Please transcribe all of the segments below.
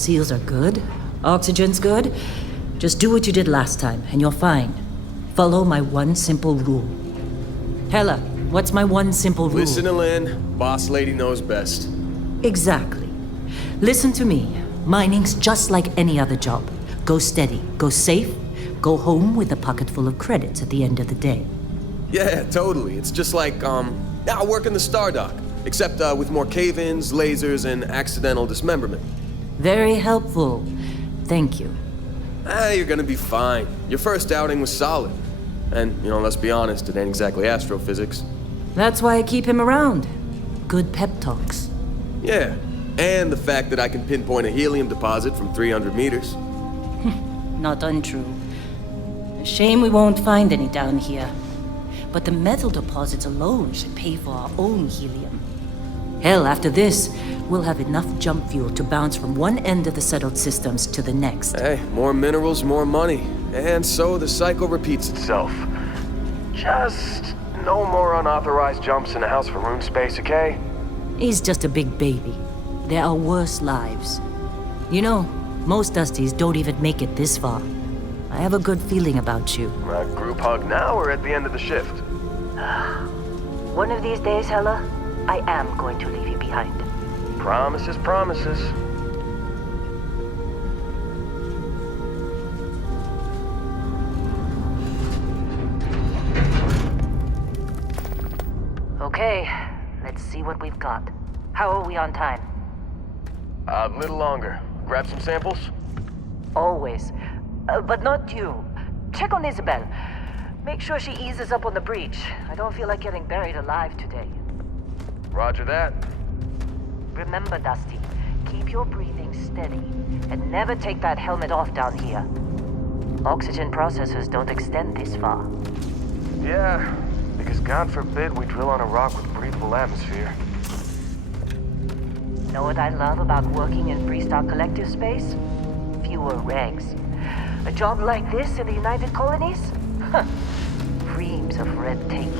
Seals are good. Oxygen's good. Just do what you did last time, and you're fine. Follow my one simple rule. Hella, what's my one simple rule? Listen to Lynn. Boss lady knows best. Exactly. Listen to me. Mining's just like any other job. Go steady, go safe, go home with a pocket full of credits at the end of the day. Yeah, totally. It's just like, I work in the Star Dock. Except with more cave-ins, lasers, and accidental dismemberment. Very helpful. Thank you. You're gonna be fine. Your first outing was solid. And, let's be honest, it ain't exactly astrophysics. That's why I keep him around. Good pep talks. Yeah, and the fact that I can pinpoint a helium deposit from 300 meters. Not untrue. A shame we won't find any down here. But the metal deposits alone should pay for our own helium. Hell, after this, we'll have enough jump fuel to bounce from one end of the settled systems to the next. Hey, more minerals, more money. And so the cycle repeats itself. Just no more unauthorized jumps in the house for room space, okay? He's just a big baby. There are worse lives. Most Dusties don't even make it this far. I have a good feeling about you. A group hug now or at the end of the shift? One of these days, Hella, I am going to leave you behind. Promises, promises. Okay, let's see what we've got. How are we on time? A little longer. Grab some samples? Always. But not you. Check on Isabel. Make sure she eases up on the breach. I don't feel like getting buried alive today. Roger that. Remember, Dusty, keep your breathing steady and never take that helmet off down here. Oxygen processors don't extend this far. Yeah, because God forbid we drill on a rock with breathable atmosphere. Know what I love about working in Freestar Collective space? Fewer regs. A job like this in the United Colonies? Huh. Reams of red tape.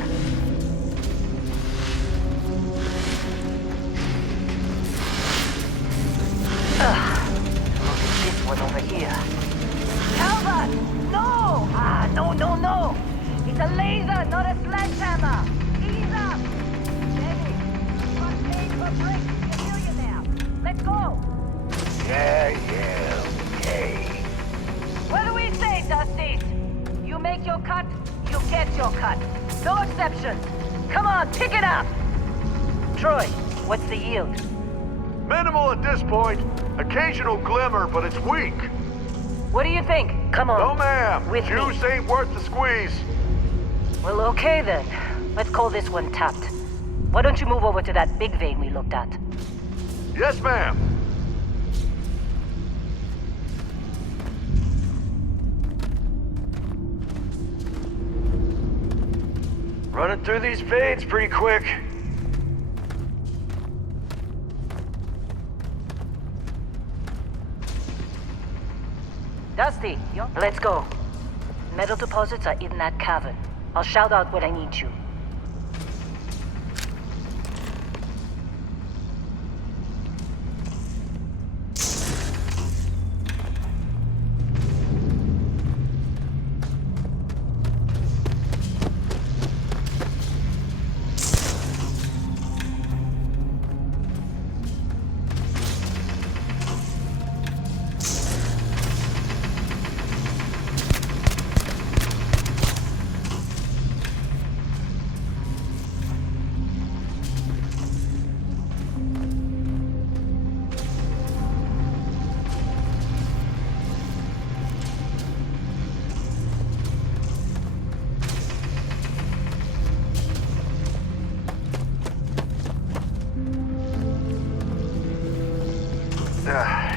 Look at this one over here. Calvert! No! No! It's a laser, not a sledgehammer! Ease up! Steady! Front page for brakes! You're a millionaire! Let's go! Yeah, okay. What do we say, Dusties? You make your cut, you get your cut. No exceptions. Come on, pick it up! Troy, what's the yield? Minimal at this point. Occasional glimmer, but it's weak. What do you think? Come on. No, ma'am. With me. Juice ain't worth the squeeze. Well, okay then. Let's call this one tapped. Why don't you move over to that big vein we looked at? Yes, ma'am. Running through these fades pretty quick. Dusty, let's go. Metal deposits are in that cavern. I'll shout out when I need you.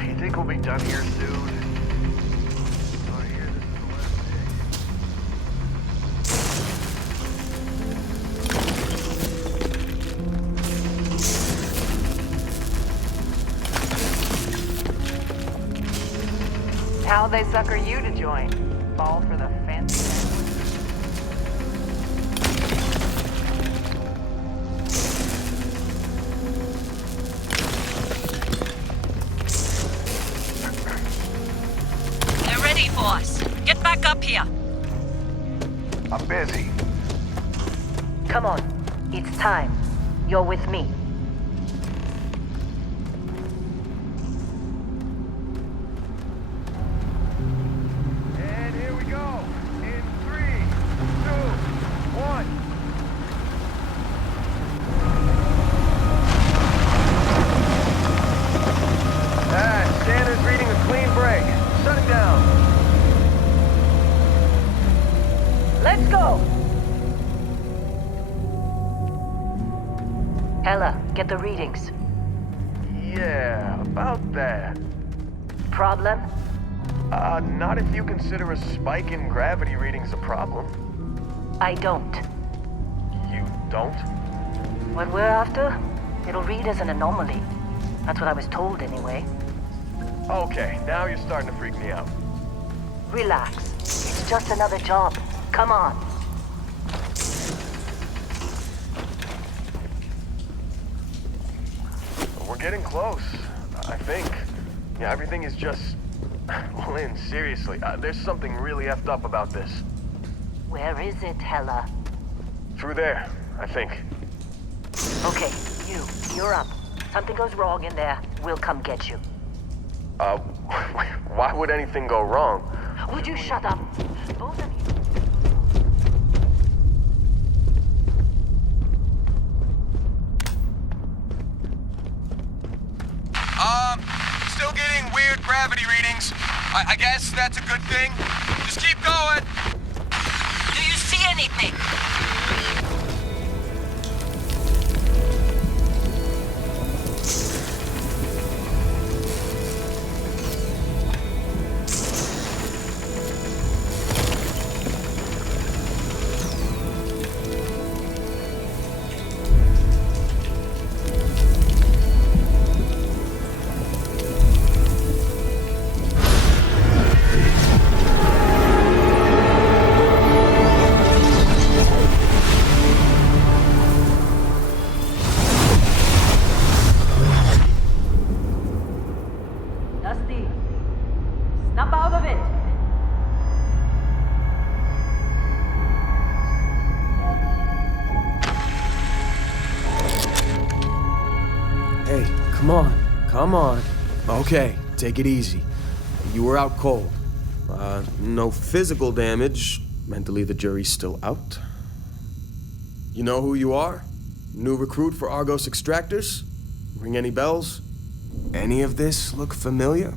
You think we'll be done here soon? Oh, here, this is the last day. How'd they sucker you to join? Fall for the fancy sandwich? here. I'm busy. Come on. It's time. You're with me. And here we go. In 3, 2, 1. Standard's reading a clean break. Shutting down. Let's go! Ella, get the readings. Yeah, about that. Problem? Not if you consider a spike in gravity readings a problem. I don't. You don't? What we're after, it'll read as an anomaly. That's what I was told anyway. Okay, now you're starting to freak me out. Relax. It's just another job. Come on. We're getting close, I think. Yeah, everything is just... Well, Lynn, seriously, there's something really effed up about this. Where is it, Hella? Through there, I think. Okay, you're up. Something goes wrong in there, we'll come get you. Why would anything go wrong? Would you shut up? Both of you. Still getting weird gravity readings. I guess that's a good thing. Just keep going. Do you see anything? Dusty, snap out of it. Hey, come on. Come on. Okay, take it easy. You were out cold. No physical damage. Mentally, the jury's still out. You know who you are? New recruit for Argos Extractors? Ring any bells? Any of this look familiar?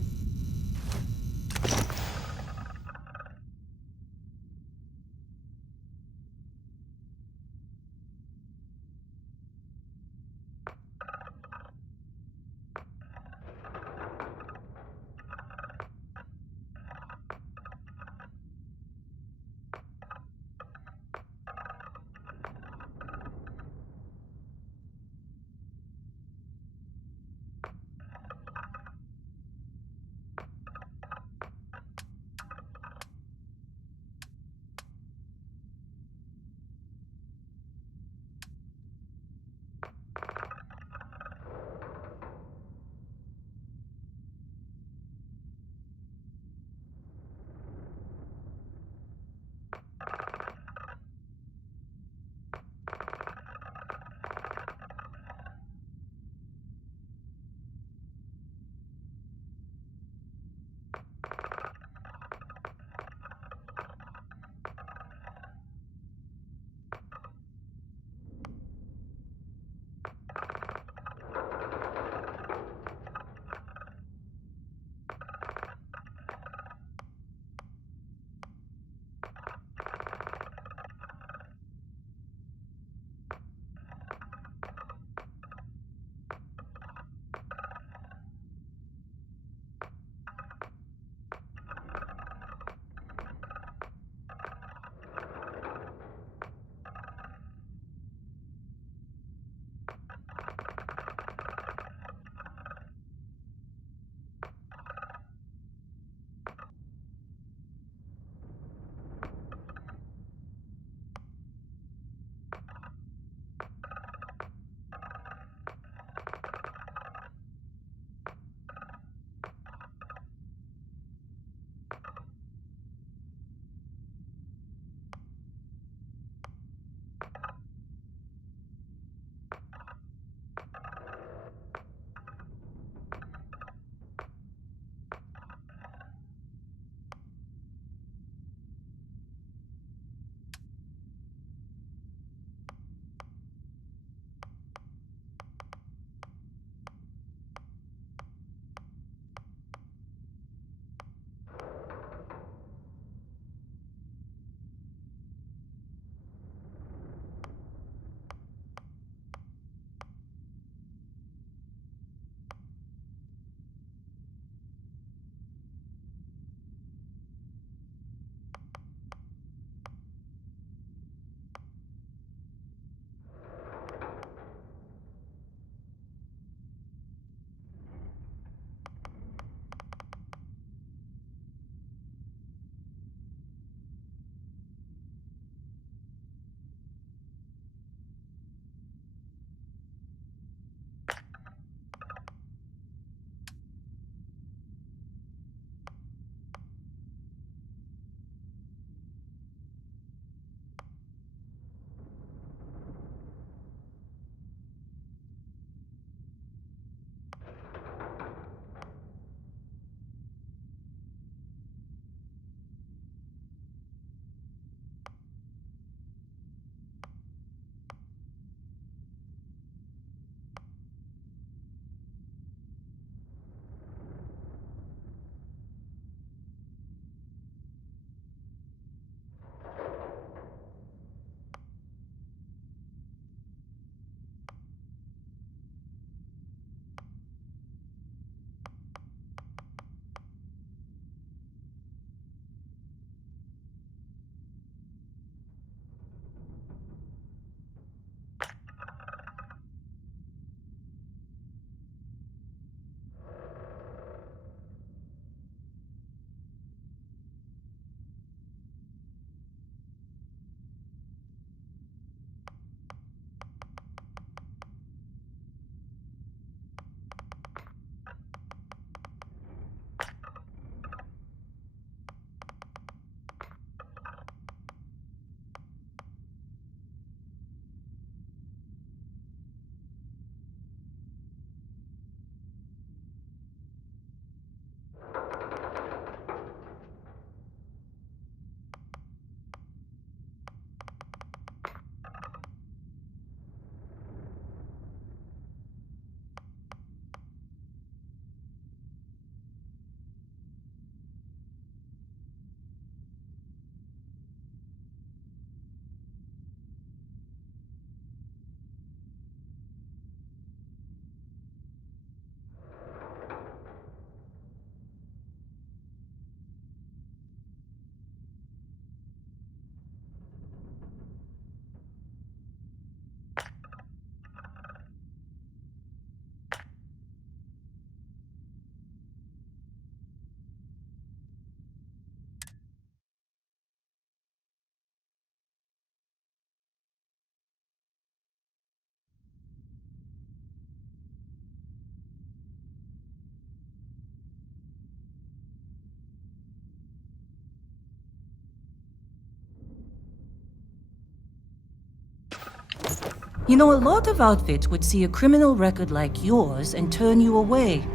You know, a lot of outfits would see a criminal record like yours and turn you away.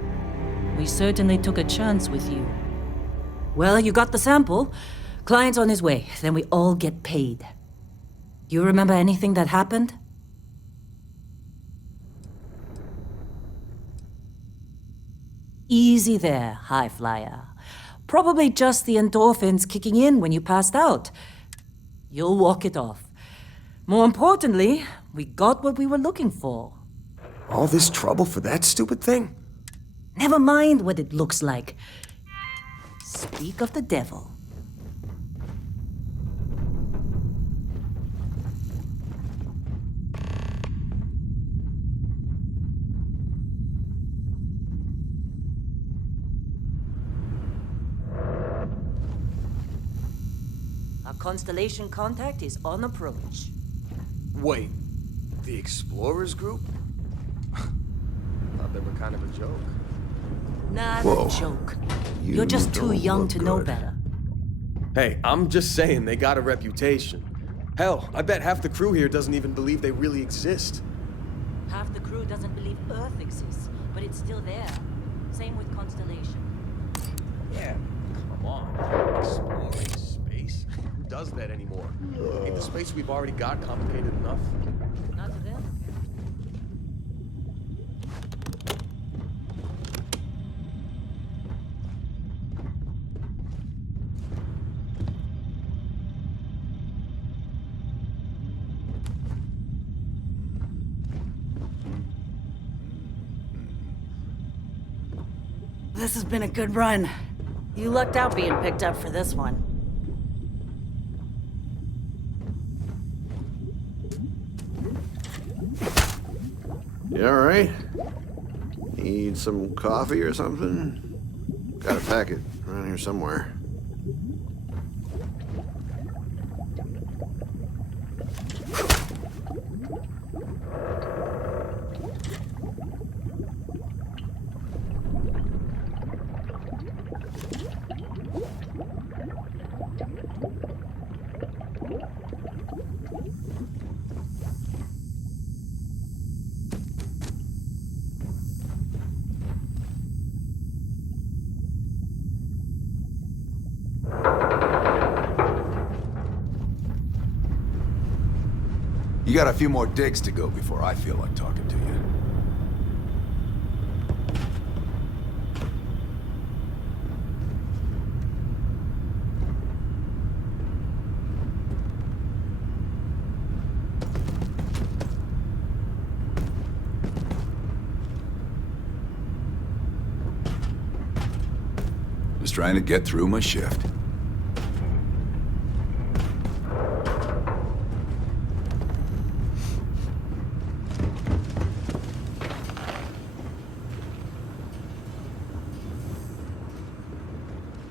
We certainly took a chance with you. Well, you got the sample. Client's on his way, then we all get paid. You remember anything that happened? Easy there, high flyer. Probably just the endorphins kicking in when you passed out. You'll walk it off. More importantly, we got what we were looking for. All this trouble for that stupid thing? Never mind what it looks like. Speak of the devil. Our constellation contact is on approach. Wait, the Explorers group? Thought they were kind of a joke. Not Whoa. a joke. You You're just too don't young look to know good. better. Hey, I'm just saying they got a reputation. Hell, I bet half the crew here doesn't even believe they really exist. Half the crew doesn't believe Earth exists, but it's still there. Same with Constellation. Yeah, come on. Exploring space? Who does that anymore? Ain't the space we've already got complicated enough? Not to them. This has been a good run. You lucked out being picked up for this one. You alright? Need some coffee or something? Got a packet around here somewhere. You got a few more digs to go before I feel like talking to you. Just trying to get through my shift.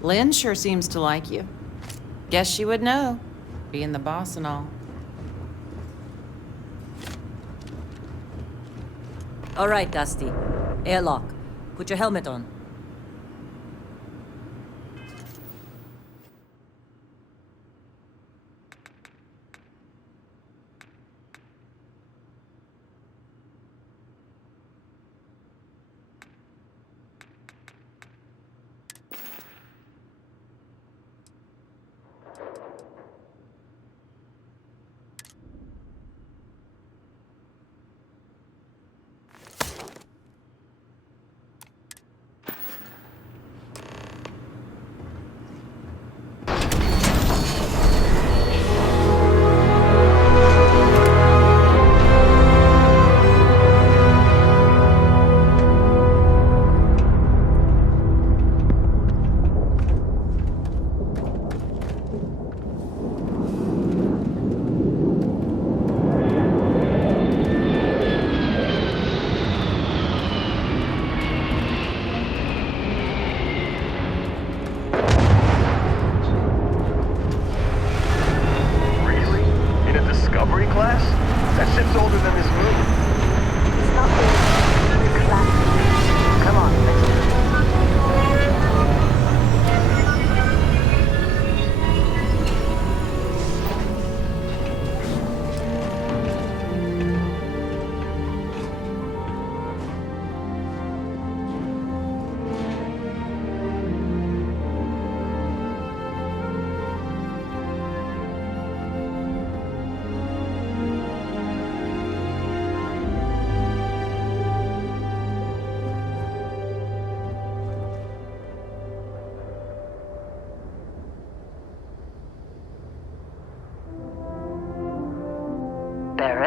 Lynn sure seems to like you. Guess she would know, being the boss and all. All right, Dusty. Airlock. Put your helmet on. Really? In a Discovery class? That ship's older than this moon. It's not old. It's classic. Come on, let's do it.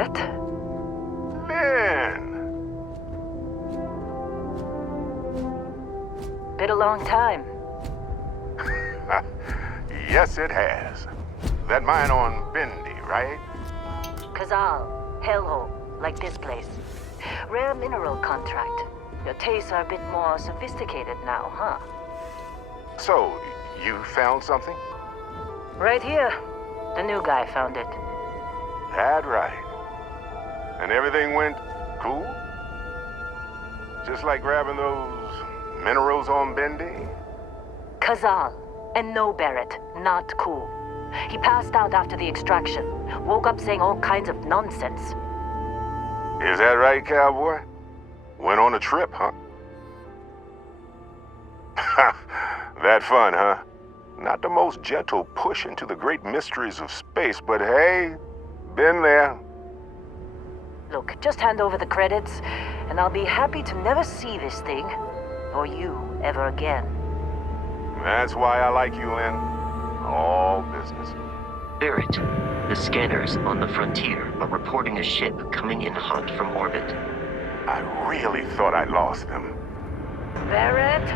Barrett? Lynn! Been a long time. Yes, it has. That mine on Bendy, right? Kazal, hellhole, like this place. Rare mineral contract. Your tastes are a bit more sophisticated now, huh? So, you found something? Right here. The new guy found it. That right. And everything went cool? Just like grabbing those minerals on Bendy? Kazal. And no, Barrett. Not cool. He passed out after the extraction. Woke up saying all kinds of nonsense. Is that right, cowboy? Went on a trip, huh? That fun, huh? Not the most gentle push into the great mysteries of space, but hey, been there. Look, just hand over the credits, and I'll be happy to never see this thing, or you, ever again. That's why I like you, Lynn. All business. Barrett, the scanners on the frontier are reporting a ship coming in hot from orbit. I really thought I lost them. Barrett?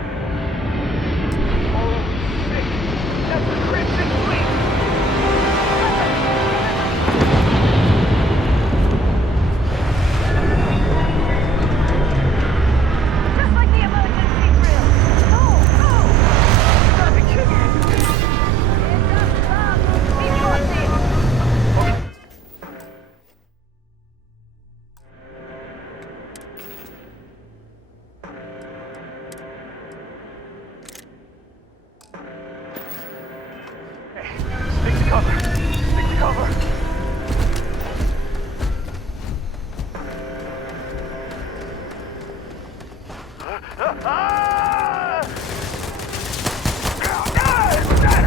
That's the Crimson Fleet! Just like the emergency drill! Go! Go! You gotta be kidding me! It does stop! Keep crossing! Stick to cover! Stick to cover! Ah! That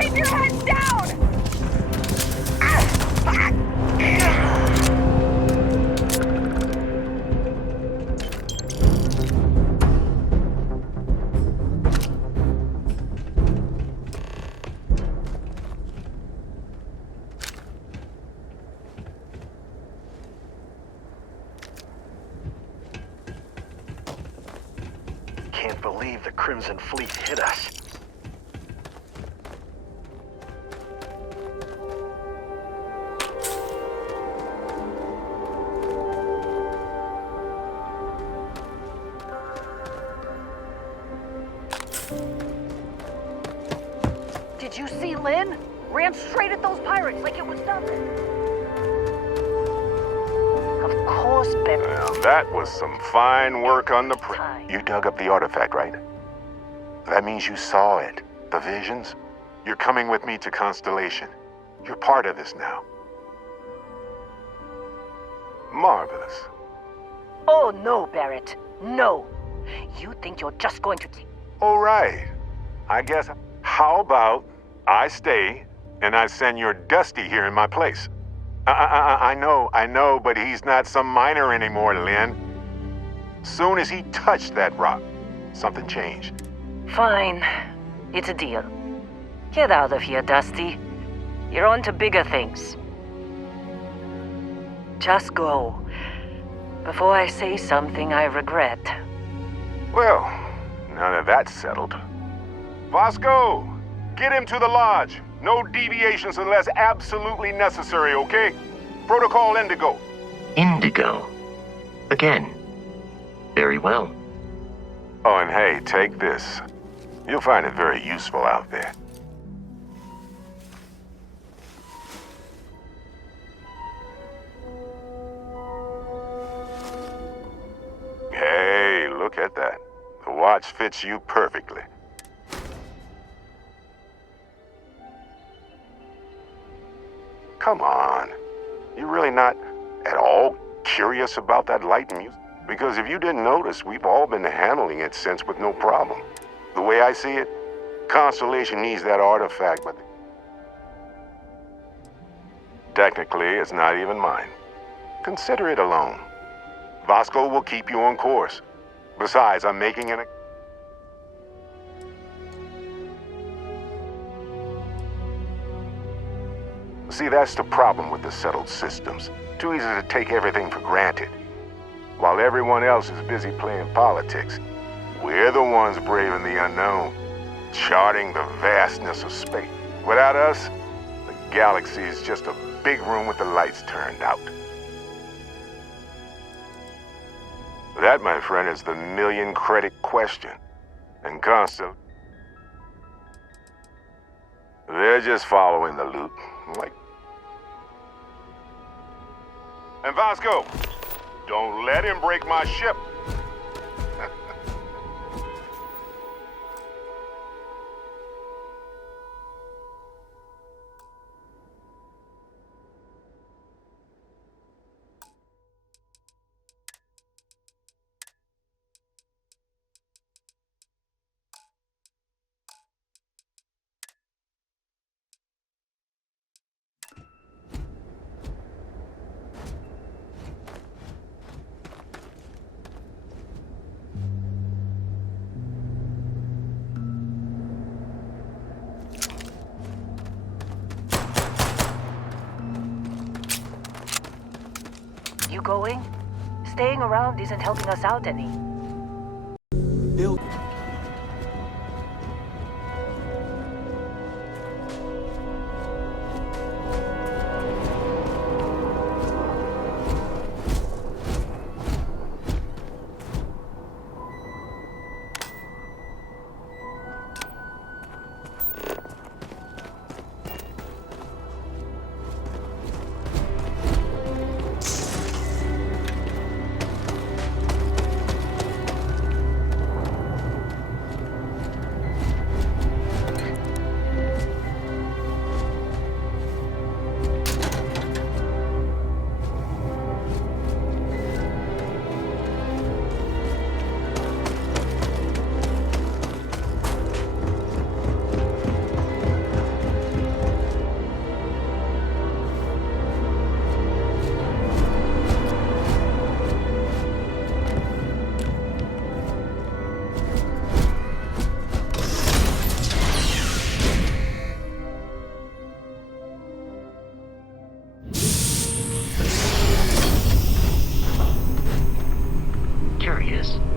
Keep your heads down! Can't believe the Crimson Fleet hit us. Did you see Lynn? Ran straight at those pirates like it was nothing. Of course, Barrett. Well, that was some fine work on the You dug up the artifact, right? That means you saw it. The visions? You're coming with me to Constellation. You're part of this now. Marvelous. Oh, no, Barrett. No. You think you're just going to... All right. I guess... How about I stay and I send your Dusty here in my place? I know, but he's not some miner anymore, Lynn. Soon as he touched that rock, something changed. Fine. It's a deal. Get out of here, Dusty. You're on to bigger things. Just go. Before I say something I regret. Well, now that that's settled. Vasco, get him to the lodge. No deviations unless absolutely necessary, okay? Protocol Indigo. Indigo. Again. Very well. Oh, and hey, take this. You'll find it very useful out there. Hey, look at that. The watch fits you perfectly. Come on. You really not at all curious about that light and music? Because if you didn't notice, we've all been handling it since with no problem. The way I see it, Constellation needs that artifact, but technically, it's not even mine. Consider it a loan. Vasco will keep you on course. Besides, I'm making an... See, that's the problem with the settled systems. Too easy to take everything for granted. While everyone else is busy playing politics, we're the ones braving the unknown, charting the vastness of space. Without us, the galaxy is just a big room with the lights turned out. That, my friend, is the million-credit question. And Constantly, they're just following the loot. Like... And Vasco, don't let him break my ship. You going? Staying around isn't helping us out any.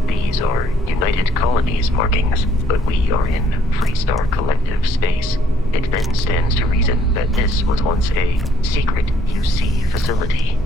These are United Colonies markings, but we are in Freestar Collective space. It then stands to reason that this was once a secret UC facility.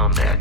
combat.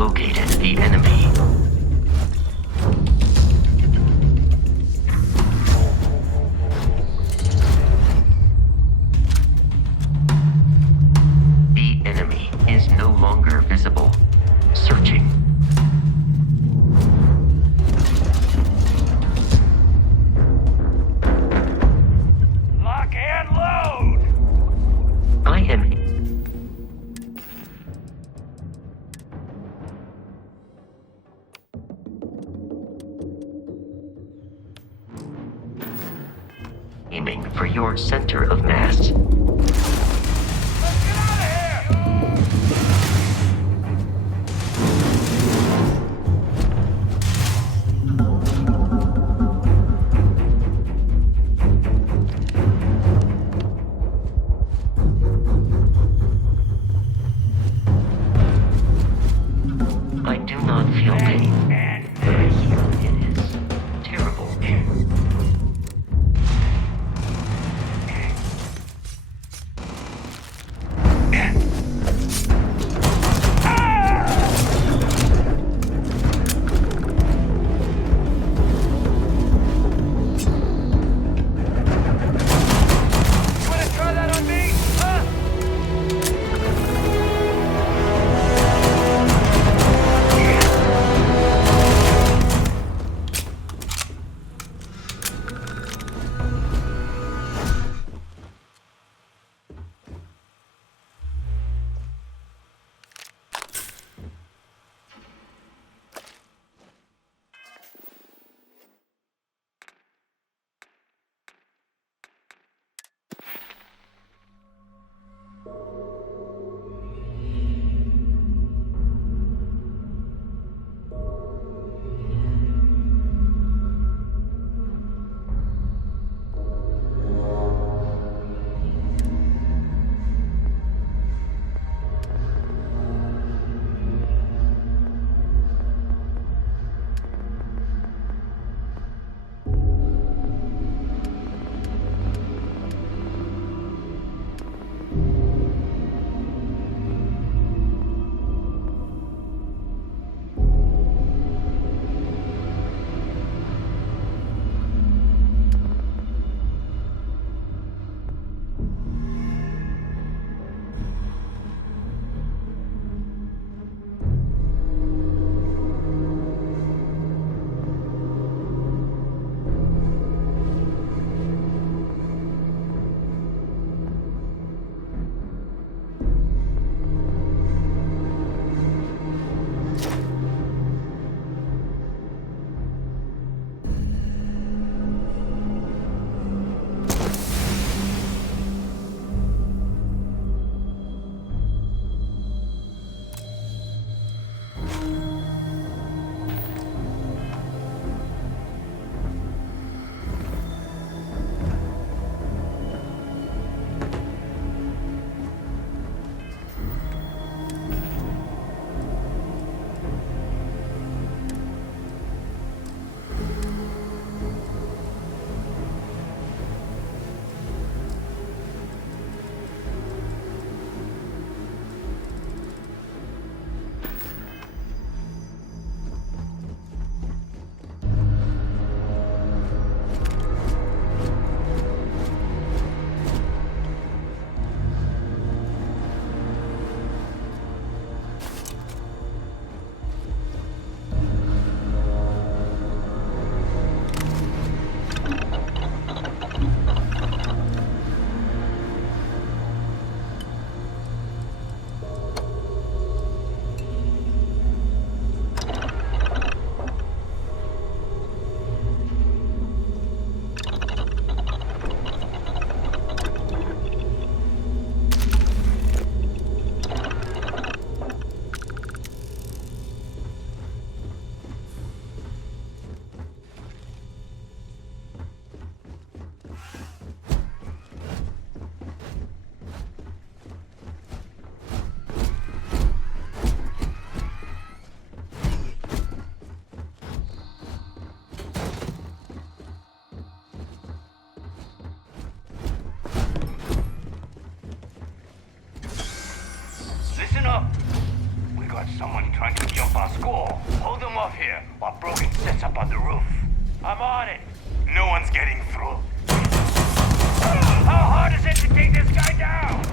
located the enemy. The enemy is no longer visible. Searching. Lock and load! I am aiming for your center of mass. Let's get out of here! I do not feel pain, but I hear it is terrible. got someone trying to jump our school. Hold them off here while Brogan sets up on the roof. I'm on it. No one's getting through. How hard is it to take this guy down?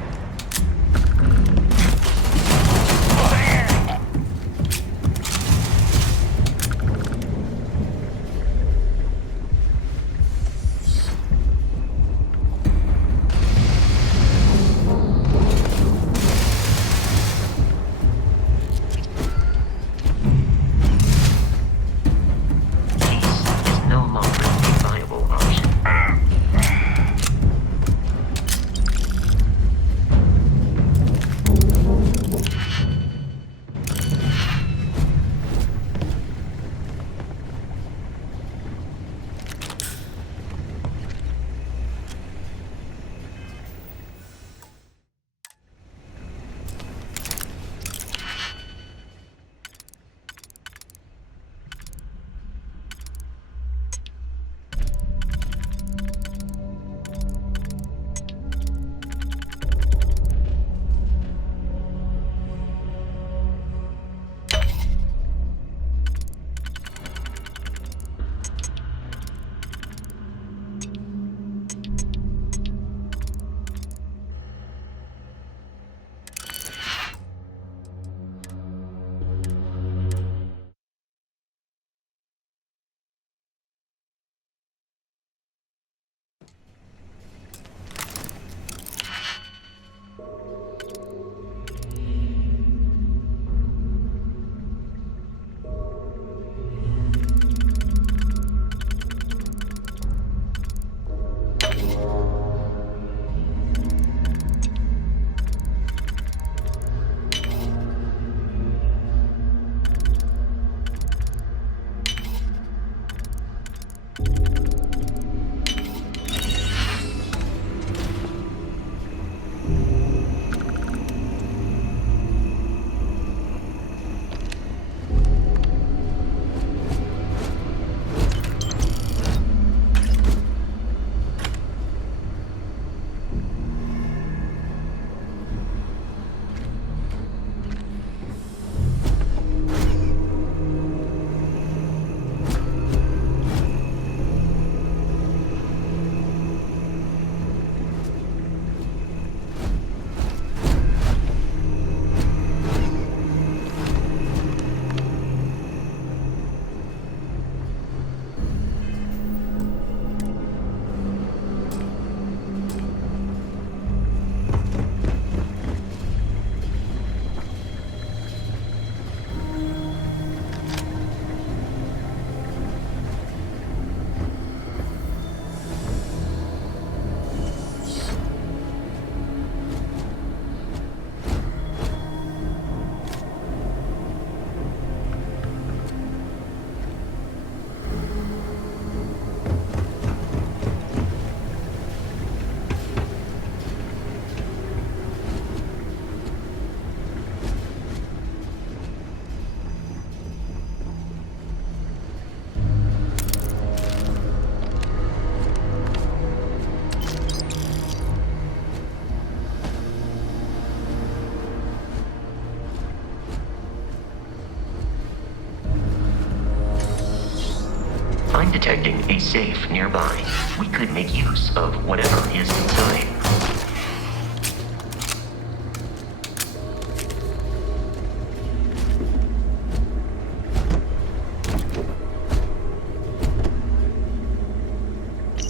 I'm detecting a safe nearby. We could make use of whatever is inside.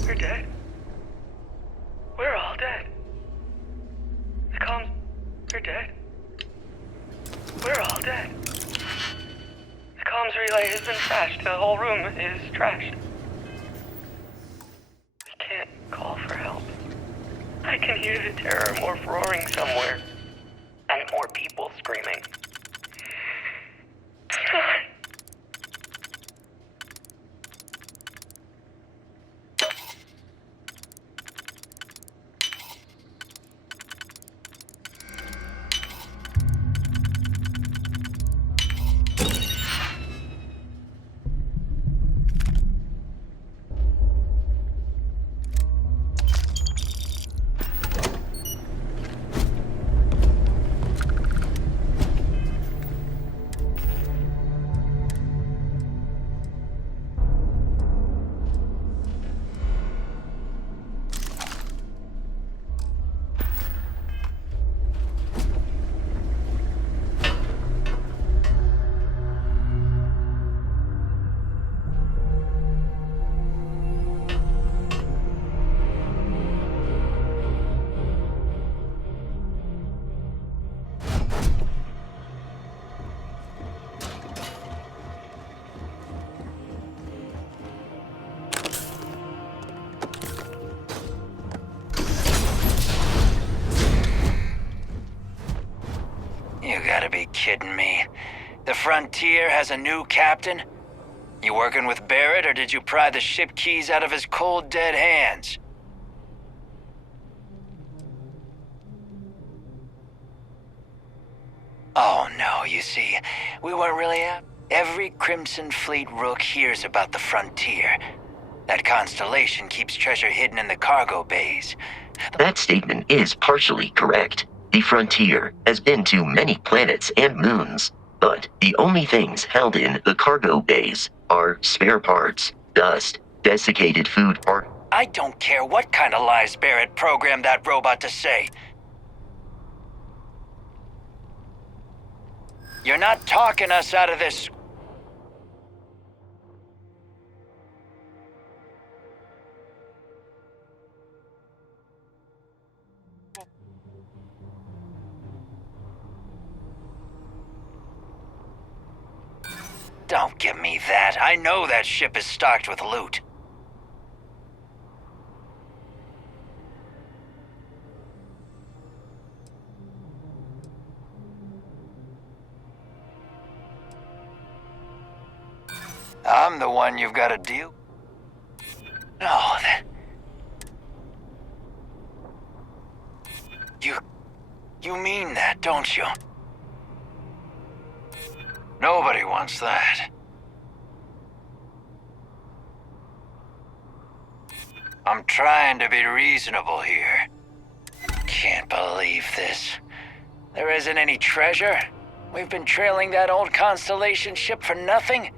We're dead. We're all dead. The comms... We're dead. We're all dead. The comms relay has been trashed. The whole room is trashed. We can't call for help. I can hear the terror morph roaring somewhere. And more people screaming. God. kidding me? The Frontier has a new captain? You working with Barrett, or did you pry the ship keys out of his cold, dead hands? Oh no, you see, we weren't really out. Every Crimson Fleet rook hears about the Frontier. That constellation keeps treasure hidden in the cargo bays. That statement is partially correct. The Frontier has been to many planets and moons, but the only things held in the cargo bays are spare parts, dust, desiccated food, or... I don't care what kind of lies Barrett programmed that robot to say. You're not talking us out of this. Don't give me that. I know that ship is stocked with loot. I'm the one you've got to deal. No, that... You mean that, don't you? Nobody wants that. I'm trying to be reasonable here. Can't believe this. There isn't any treasure? We've been trailing that old Constellation ship for nothing?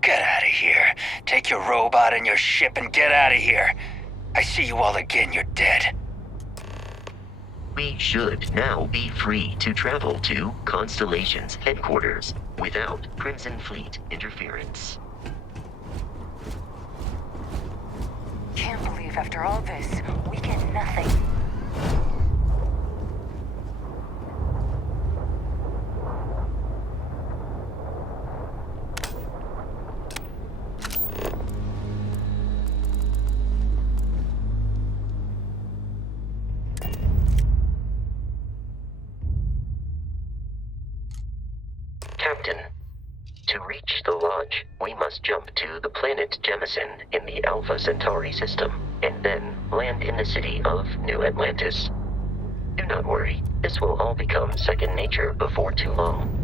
Get out of here. Take your robot and your ship and get out of here. I see you all again, you're dead. We should now be free to travel to Constellation's headquarters without Crimson Fleet interference. Can't believe after all this, we get nothing. Captain, to reach the lodge, we must jump to the planet Jemison in the Alpha Centauri system, and then land in the city of New Atlantis. Do not worry, this will all become second nature before too long.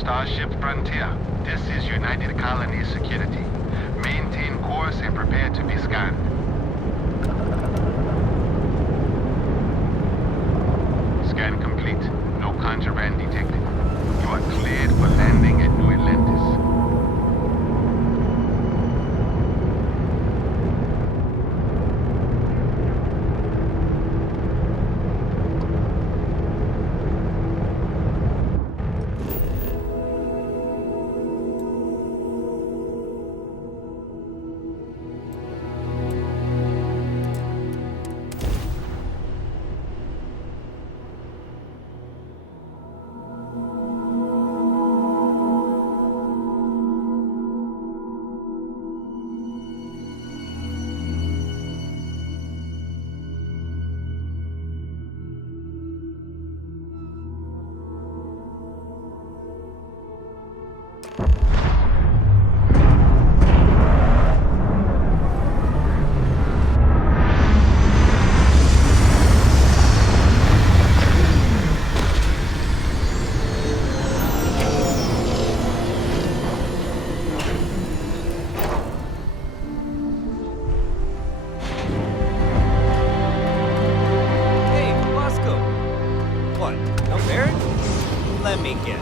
Starship Frontier, this is United Colonies Security. Maintain course and prepare to be scanned. Scan complete. No contraband detected. You are cleared for landing at New Atlantis.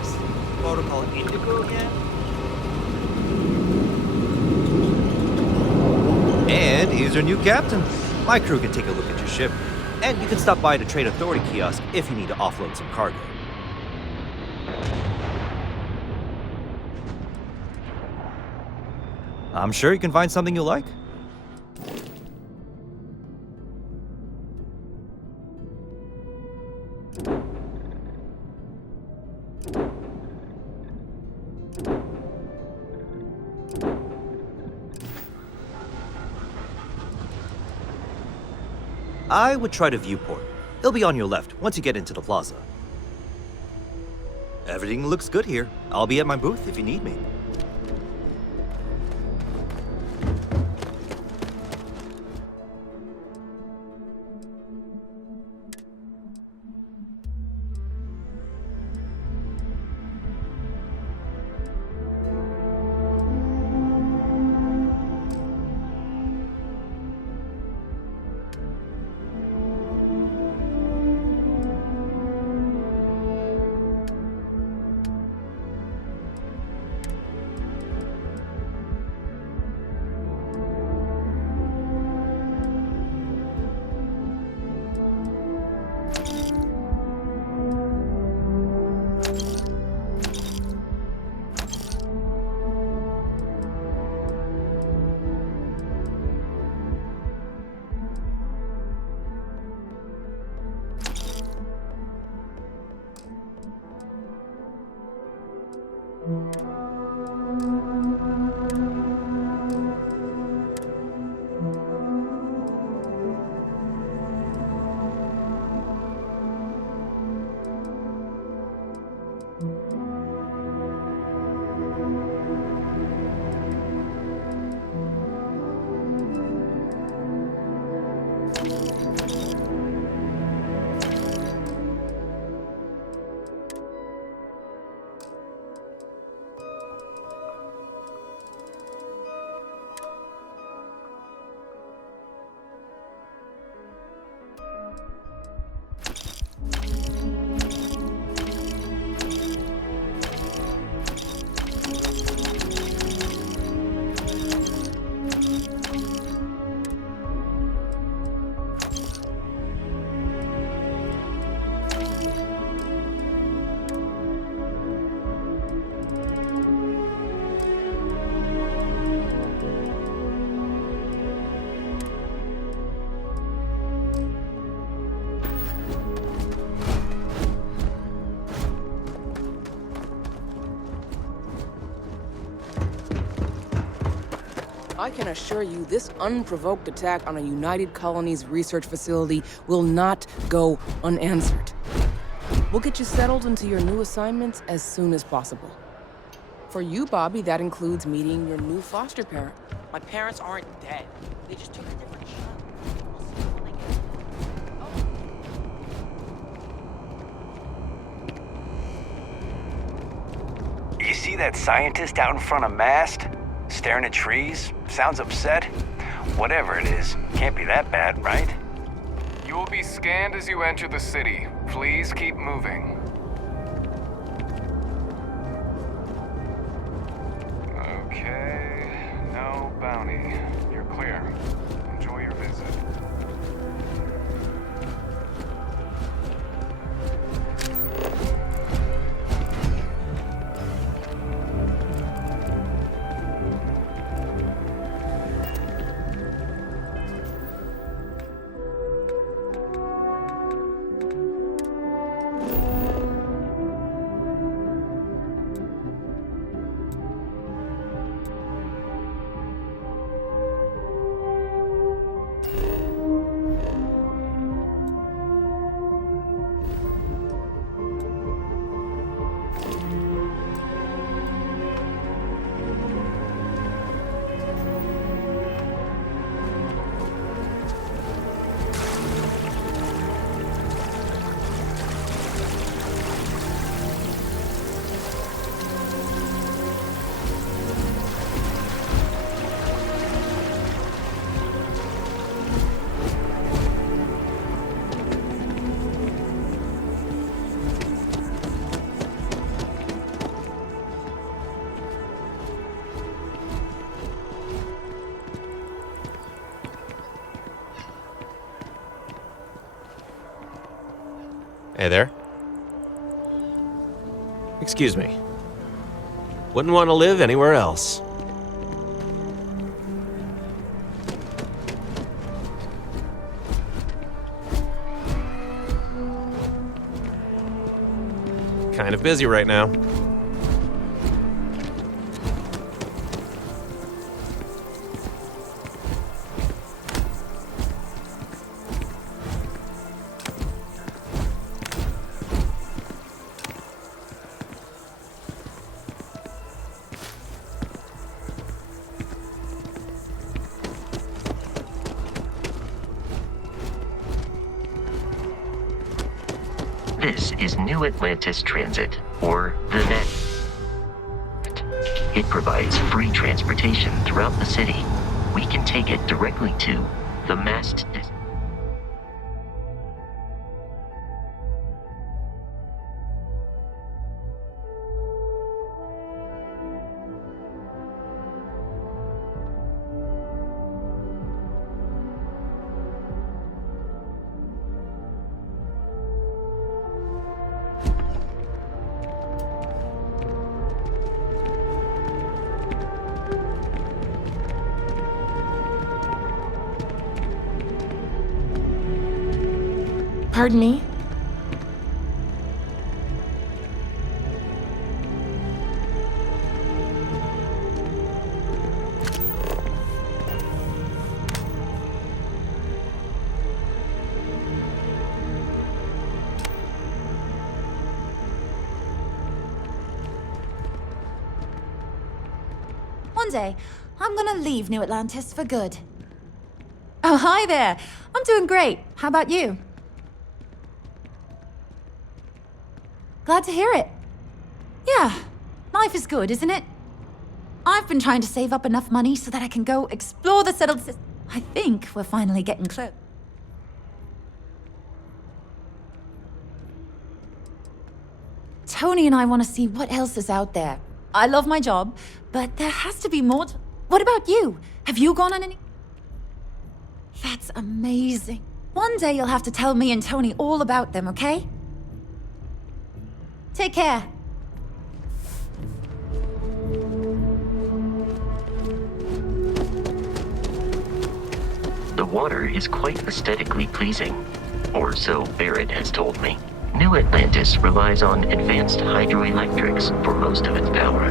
this? Protocol Indigo again? And here's your new captain. My crew can take a look at your ship. And you can stop by the Trade Authority kiosk if you need to offload some cargo. I'm sure you can find something you like. I would try the viewport. It'll be on your left once you get into the plaza. Everything looks good here. I'll be at my booth if you need me. I can assure you this unprovoked attack on a United Colonies research facility will not go unanswered. We'll get you settled into your new assignments as soon as possible. For you, Bobby, that includes meeting your new foster parent. My parents aren't dead. They just took a different shot. You see that scientist out in front of mast? Staring at trees? Sounds upset? Whatever it is, can't be that bad, right? You will be scanned as you enter the city. Please keep moving. Okay, no bounty. You're clear. Enjoy your visit. Hey there. Excuse me. Wouldn't want to live anywhere else. Kind of busy right now. This is New Atlantis Transit, or the NET. It provides free transportation throughout the city. We can take it directly to the mast. Pardon me? One day, I'm gonna leave New Atlantis for good. Oh, hi there. I'm doing great. How about you? Glad to hear it. Yeah, life is good, isn't it? I've been trying to save up enough money so that I can go explore the settled system. I think we're finally getting close. Tony and I want to see what else is out there. I love my job, but there has to be more. What about you? Have you gone on any? That's amazing. One day you'll have to tell me and Tony all about them, okay? Take care. The water is quite aesthetically pleasing, or so Barrett has told me. New Atlantis relies on advanced hydroelectrics for most of its power.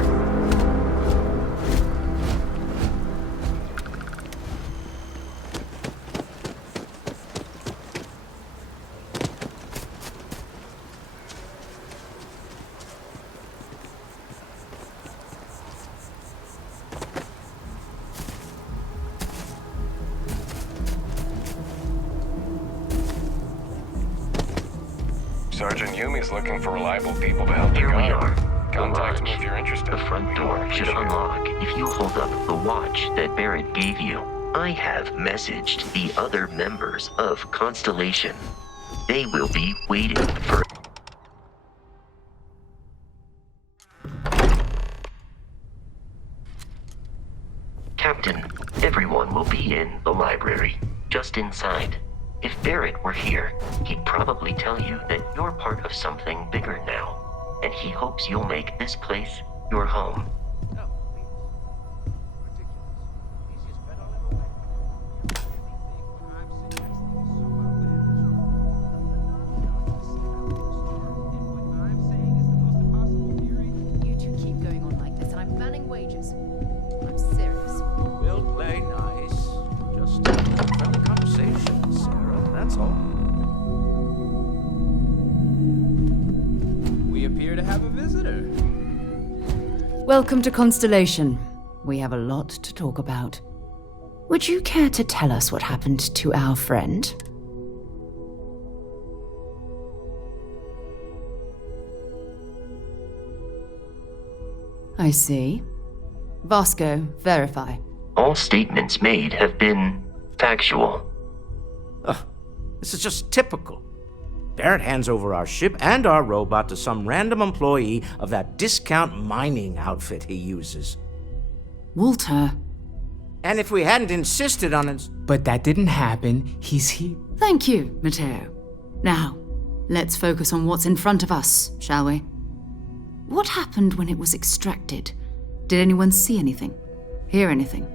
Sergeant Yumi's looking for reliable people to help the Here we guard. are. Contact me if you're interested. The front door should unlock if you hold up the watch that Barrett gave you. I have messaged the other members of Constellation. They will be waiting for... Captain, everyone will be in the library, just inside. If Barrett were here, he'd probably tell you that you're part of something bigger now, and he hopes you'll make this place your home. You two keep going on like this, and I'm manning wages. I'm serious. We'll play nice. Just a friendly conversation, Sarah. That's all. We appear to have a visitor. Welcome to Constellation. We have a lot to talk about. Would you care to tell us what happened to our friend? I see. Vasco, verify. All statements made have been factual. This is just typical. Barrett hands over our ship and our robot to some random employee of that discount mining outfit he uses. Walter. And if we hadn't insisted on it... But that didn't happen. He's here. Thank you, Matteo. Now, Let's focus on what's in front of us, shall we? What happened when it was extracted? Did anyone see anything? Hear anything?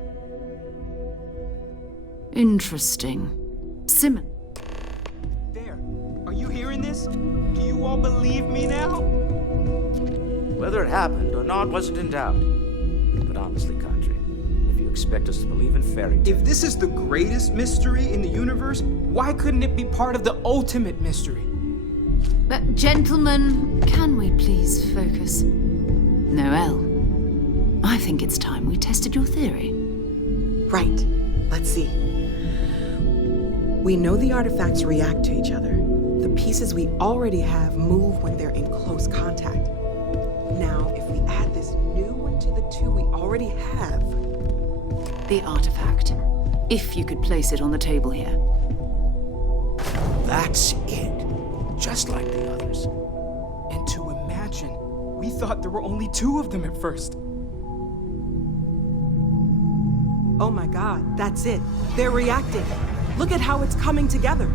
Interesting. Similar. There. Are you hearing this? Do you all believe me now? Whether it happened or not wasn't in doubt. But honestly, Country, if you expect us to believe in fairy tales... If this is the greatest mystery in the universe, why couldn't it be part of the ultimate mystery? But, gentlemen, can we please focus? Noelle, I think it's time we tested your theory. Right. Let's see. We know the artifacts react to each other. The pieces we already have move when they're in close contact. Now, if we add this new one to the two we already have... The artifact. If you could place it on the table here. That's it. Just like the others. And to imagine, we thought there were only 2 of them at first. Oh my god, that's it. They're reacting. Look at how it's coming together.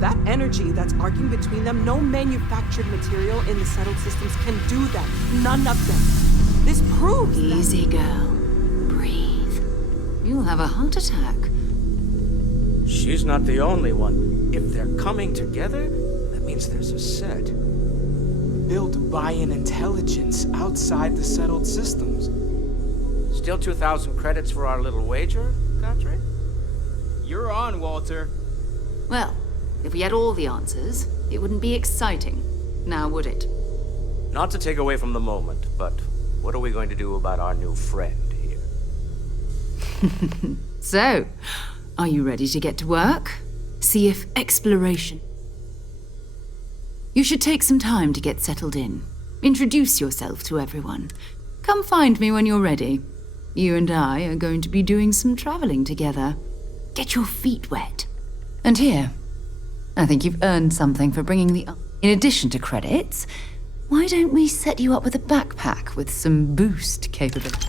That energy that's arcing between them, no manufactured material in the settled systems can do that. None of them. This proves Easy, girl. Breathe. You'll have a heart attack. She's not the only one. If they're coming together, that means there's a set. Built by an intelligence outside the settled systems. Still 2,000 credits for our little wager, Country? You're on, Walter. Well, if we had all the answers, it wouldn't be exciting. Now, would it? Not to take away from the moment, but what are we going to do about our new friend here? So, are you ready to get to work? See if exploration... You should take some time to get settled in. Introduce yourself to everyone. Come find me when you're ready. You and I are going to be doing some traveling together. Get your feet wet. And here, I think you've earned something for bringing the... In addition to credits, why don't we set you up with a backpack with some boost capability?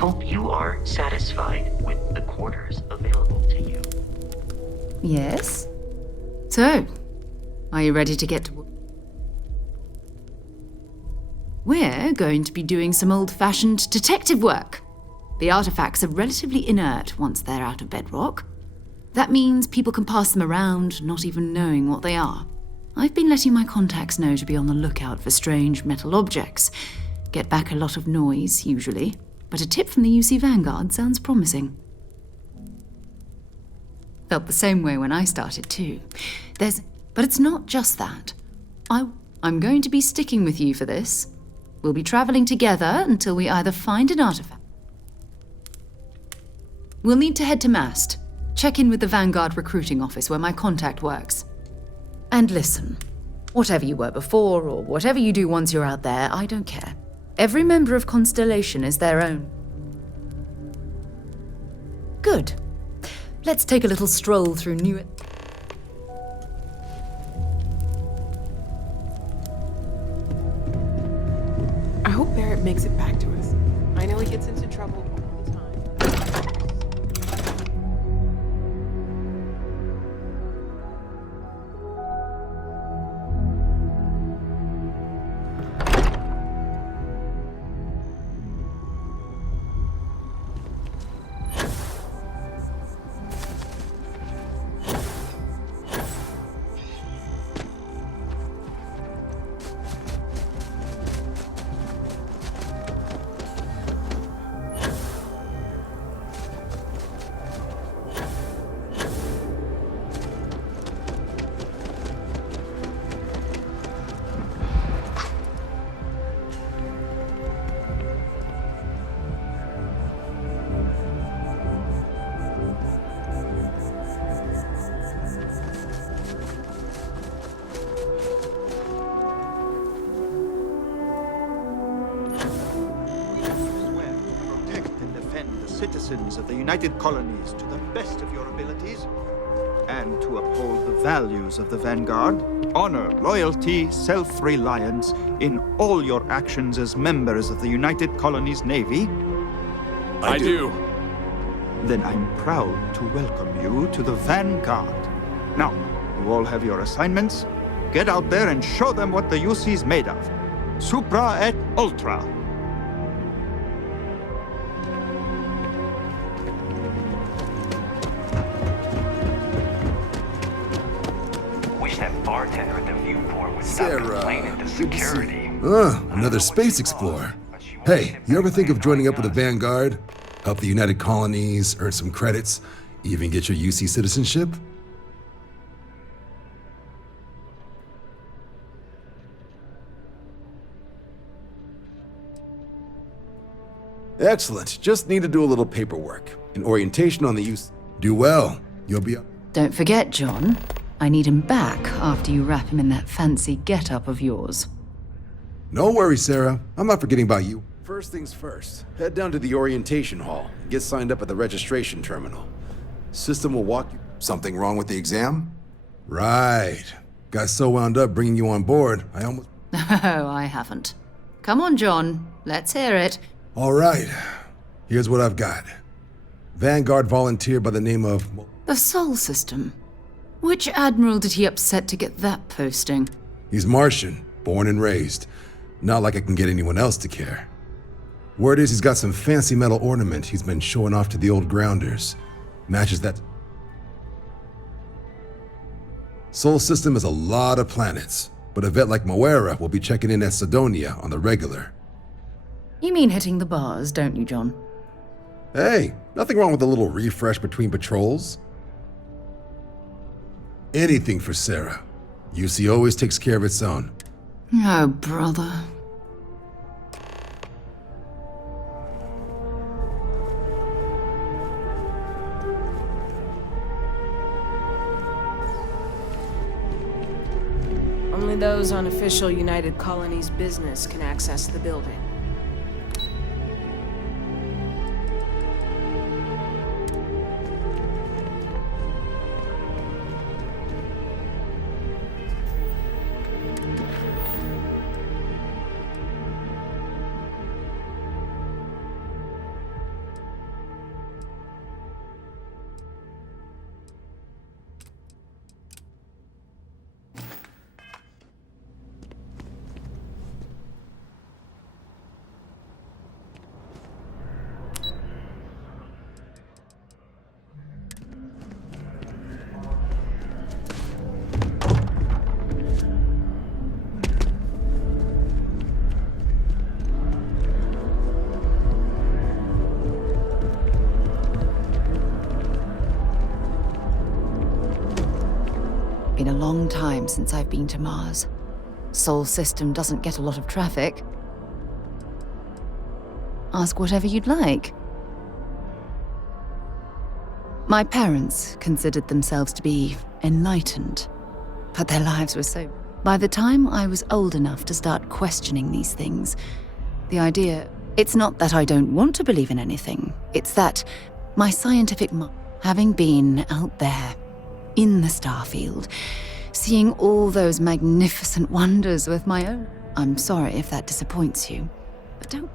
hope you are satisfied with the quarters available to you. Yes? So, are you ready to get to work? We're going to be doing some old-fashioned detective work. The artifacts are relatively inert once they're out of bedrock. That means people can pass them around, not even knowing what they are. I've been letting my contacts know to be on the lookout for strange metal objects. Get back a lot of noise, usually, but a tip from the UC Vanguard sounds promising. Felt the same way when I started, too. But it's not just that. I'm going to be sticking with you for this. We'll be traveling together until we either find an artifact. We'll need to head to Mast. Check in with the Vanguard recruiting office where my contact works. And listen, whatever you were before or whatever you do once you're out there, I don't care. Every member of Constellation is their own. Good. Let's take a little stroll through New... I hope Barrett makes it back to us. I know he gets into trouble all the time. Citizens of the United Colonies to the best of your abilities, and to uphold the values of the Vanguard, honor, loyalty, self-reliance in all your actions as members of the United Colonies Navy? I do. Then I'm proud to welcome you to the Vanguard. Now, you all have your assignments. Get out there and show them what the UC's made of. Supra et Ultra. Bartender at the viewport would stop complaining to security. Another space explorer. Hey, you ever think of joining up with the Vanguard? Help the United Colonies, earn some credits, even get your UC citizenship? Excellent. Just need to do a little paperwork. An orientation on the use. Do well. You'll be up. Don't forget, John. I need him back after you wrap him in that fancy get-up of yours. No worries, Sarah. I'm not forgetting about you. First things first. Head down to the orientation hall and get signed up at the registration terminal. System will walk you. Something wrong with the exam? Right. Got so wound up bringing you on board, I almost... Oh, I haven't. Come on, John. Let's hear it. All right. Here's what I've got. Vanguard volunteer by the name of... The Sol System. Which admiral did he upset to get that posting? He's Martian, born and raised. Not like I can get anyone else to care. Word is he's got some fancy metal ornament he's been showing off to the old grounders. Matches that... Sol System has a lot of planets, but a vet like Moera will be checking in at Sidonia on the regular. You mean hitting the bars, don't you, John? Hey, nothing wrong with a little refresh between patrols. Anything for Sarah. UC always takes care of its own. Oh, brother. Only those on official United Colonies business can access the building. Been a long time since I've been to Mars. Sol system doesn't get a lot of traffic. Ask whatever you'd like. My parents considered themselves to be enlightened, but their lives were so... By the time I was old enough to start questioning these things, the idea... It's not that I don't want to believe in anything. It's that my scientific mind, having been out there, in the Starfield, seeing all those magnificent wonders with my own... I'm sorry if that disappoints you, but don't...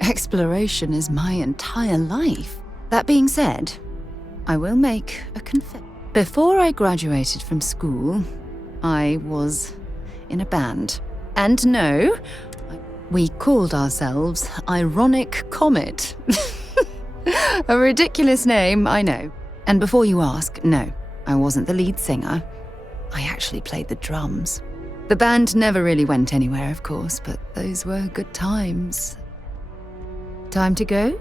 Exploration is my entire life. That being said, I will make a confession. Before I graduated from school, I was in a band. And no, we called ourselves Ironic Comet. A ridiculous name, I know. And before you ask, no, I wasn't the lead singer. I actually played the drums. The band never really went anywhere, of course, but those were good times. Time to go?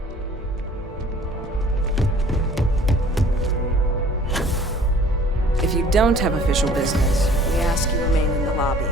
If you don't have official business, we ask you remain in the lobby.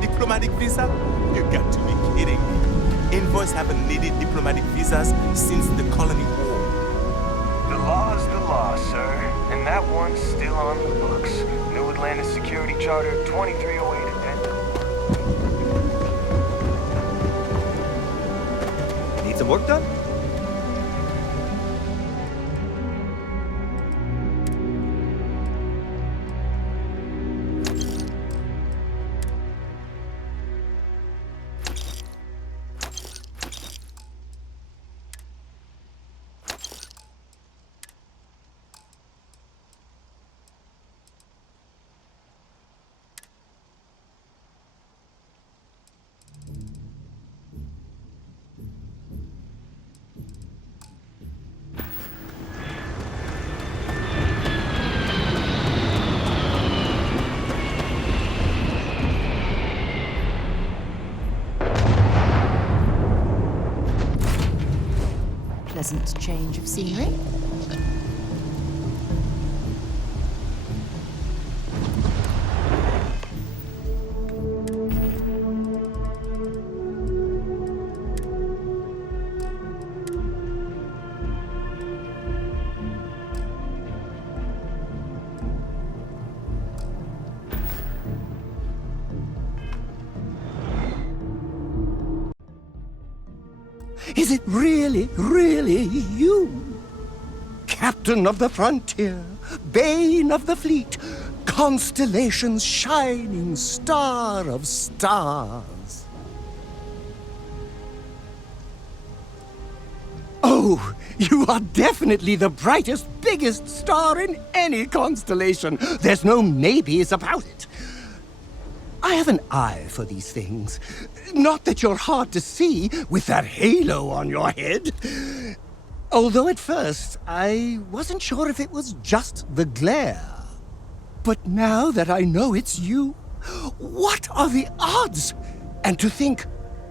Diplomatic visa? You got to be kidding me. Envoys haven't needed diplomatic visas since the colony war. The law's the law, sir. And that one's still on the books. New Atlantis Security Charter 2308 addendum. Need some work done? Pleasant change of scenery. Is it really, really you? Captain of the frontier, bane of the fleet, constellation's shining star of stars. Oh, you are definitely the brightest, biggest star in any constellation. There's no maybes about it. I have an eye for these things. Not that you're hard to see with that halo on your head. Although at first, I wasn't sure if it was just the glare. But now that I know it's you, what are the odds? And to think,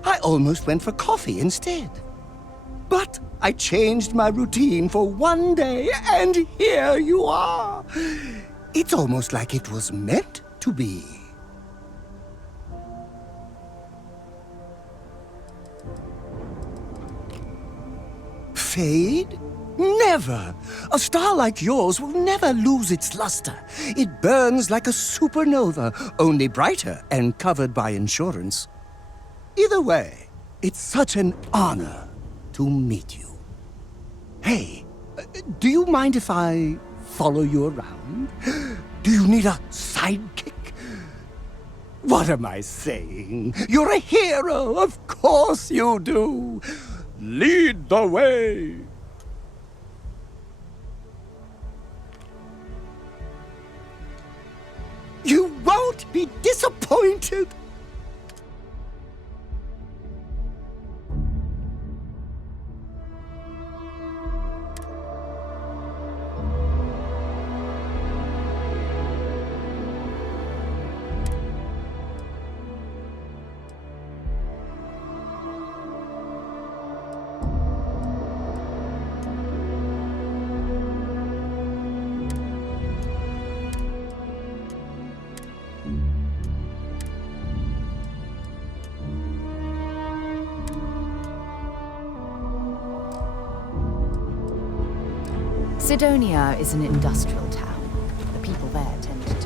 I almost went for coffee instead. But I changed my routine for one day, and here you are. It's almost like it was meant to be. Fade? Never! A star like yours will never lose its luster. It burns like a supernova, only brighter and covered by insurance. Either way, it's such an honor to meet you. Hey, do you mind if I follow you around? Do you need a sidekick? What am I saying? You're a hero! Of course you do! Lead the way! You won't be disappointed! Sidonia is an industrial town. The people there tend to...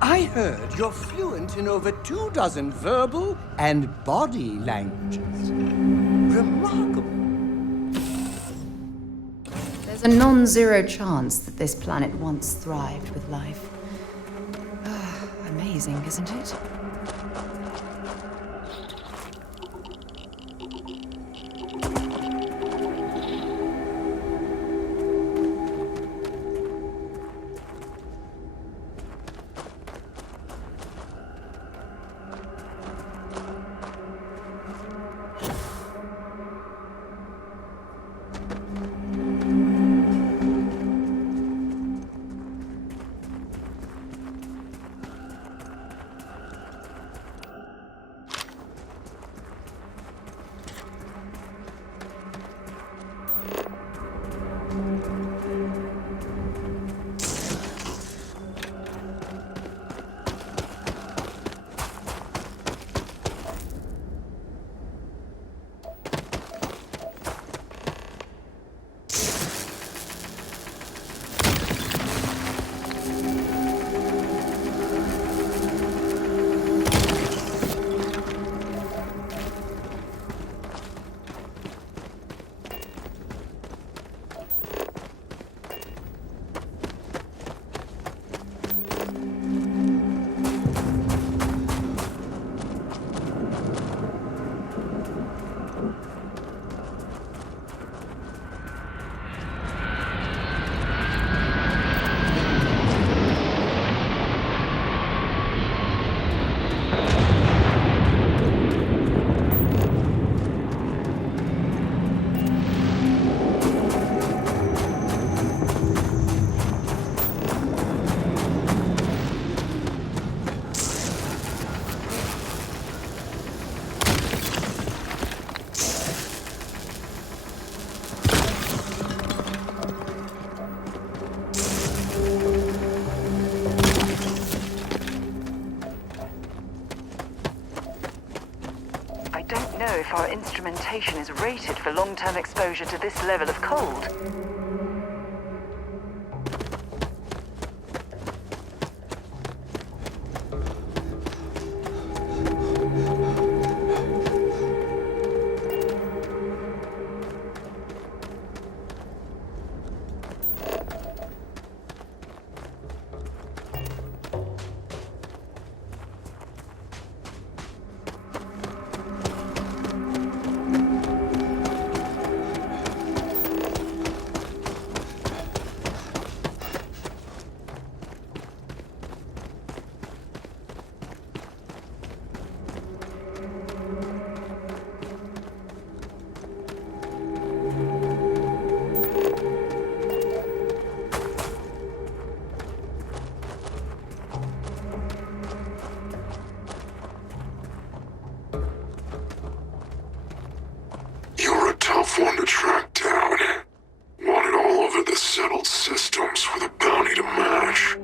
I heard you're fluent in over 24 verbal and body languages. Remarkable. There's a non-zero chance that this planet once thrived with life. Amazing, isn't it? know if our instrumentation is rated for long-term exposure to this level of cold. You're a tough one to track down. Wanted all over the settled systems with a bounty to match.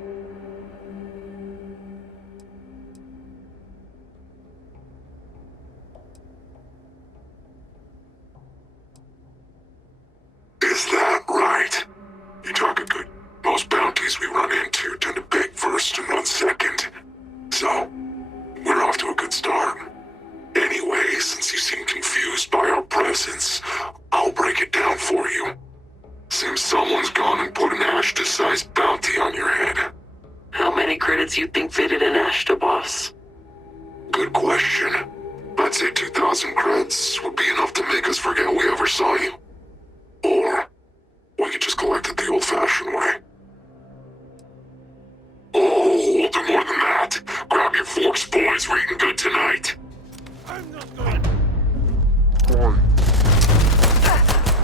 Is that right? You talk a good. Most bounties we run into tend to beg first and run second. So, we're off to a good start. Anyway, since you seem confused by our presence, I'll break it down for you. Seems someone's gone and put an Ashta-sized bounty on your head. How many credits you think fitted an Ashta, boss? Good question. I'd say 2,000 creds would be enough to make us forget we ever saw you. Or, we could just collect it the old-fashioned way. Oh, we'll do more than that. Grab your forks, boys. We're eating good tonight. I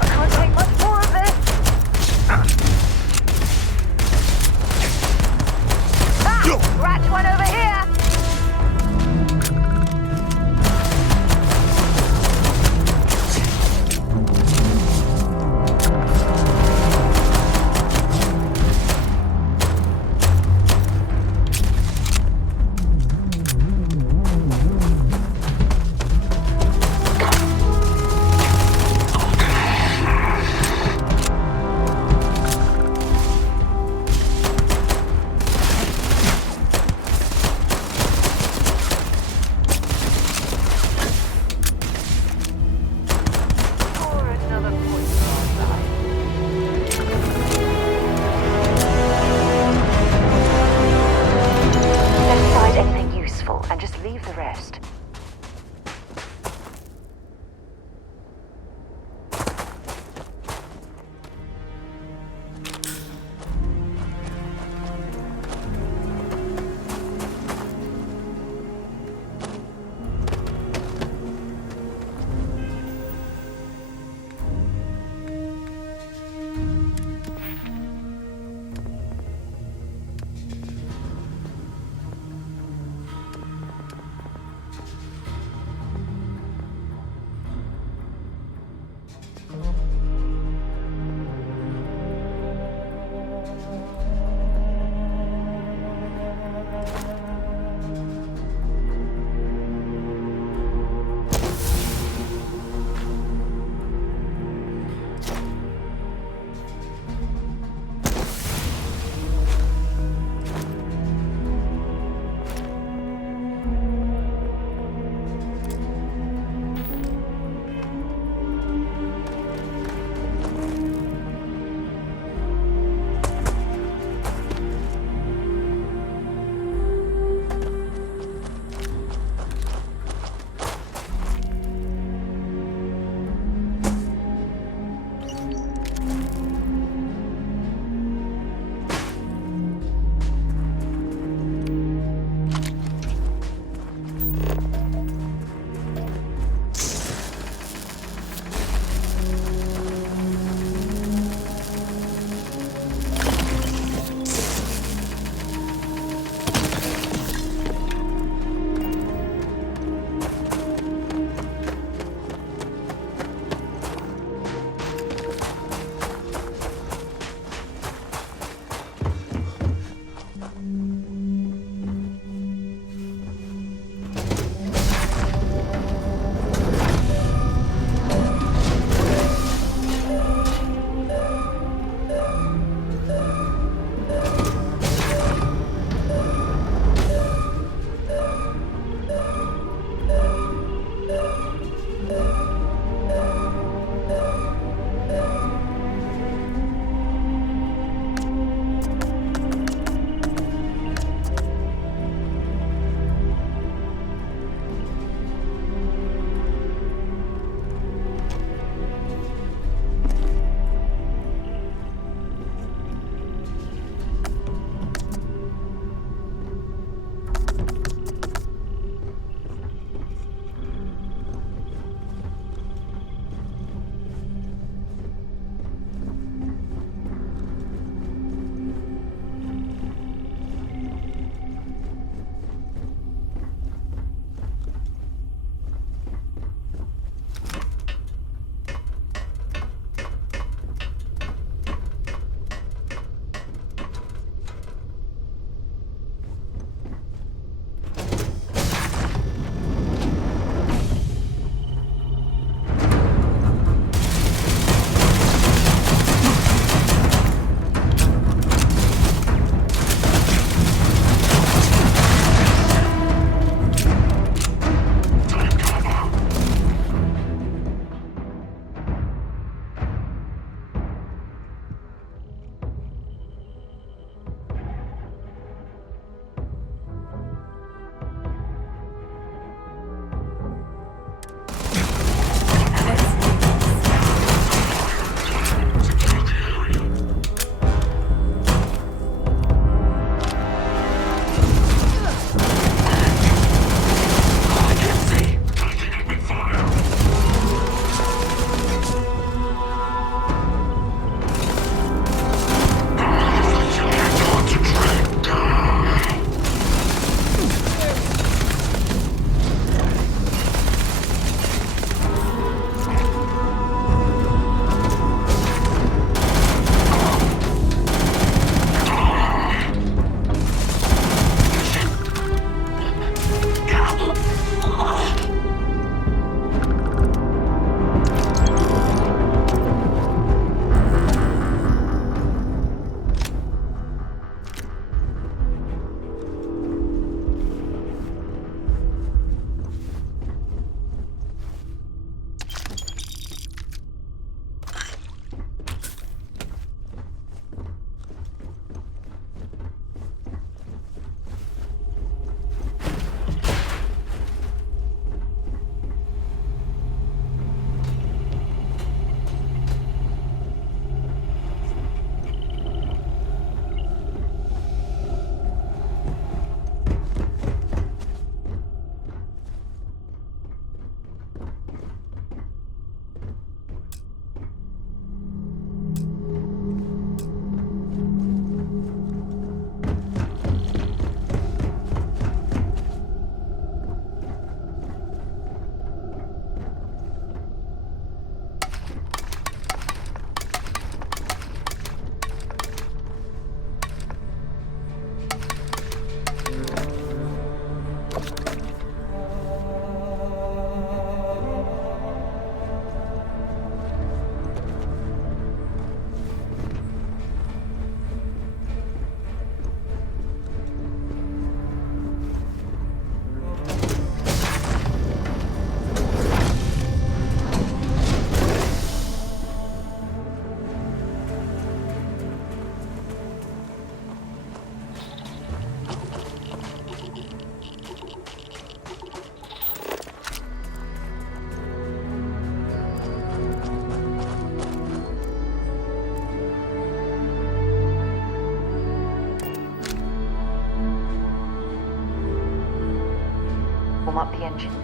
can't take much more of this. Scratch one over here. warm up the engines.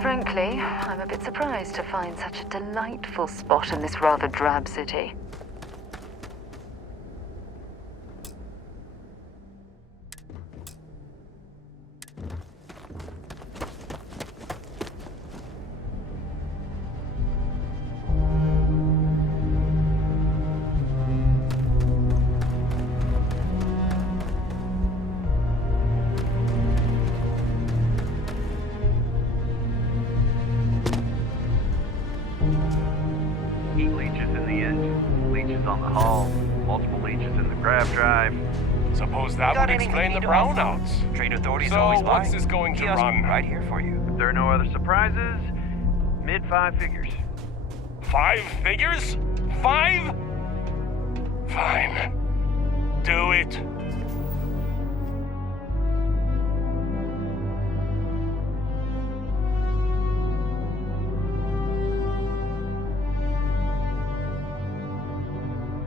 Frankly, I'm a bit surprised to find such a delightful spot in this rather drab city. Heat leeches in the engine, leeches on the hull, multiple leeches in the grav drive. Suppose that would explain the brownouts. Trade authorities So always what's lie. this going to Kiosk run? right here for you. If there are no other surprises, mid-5 figures. 5 figures? 5? Fine. Do it.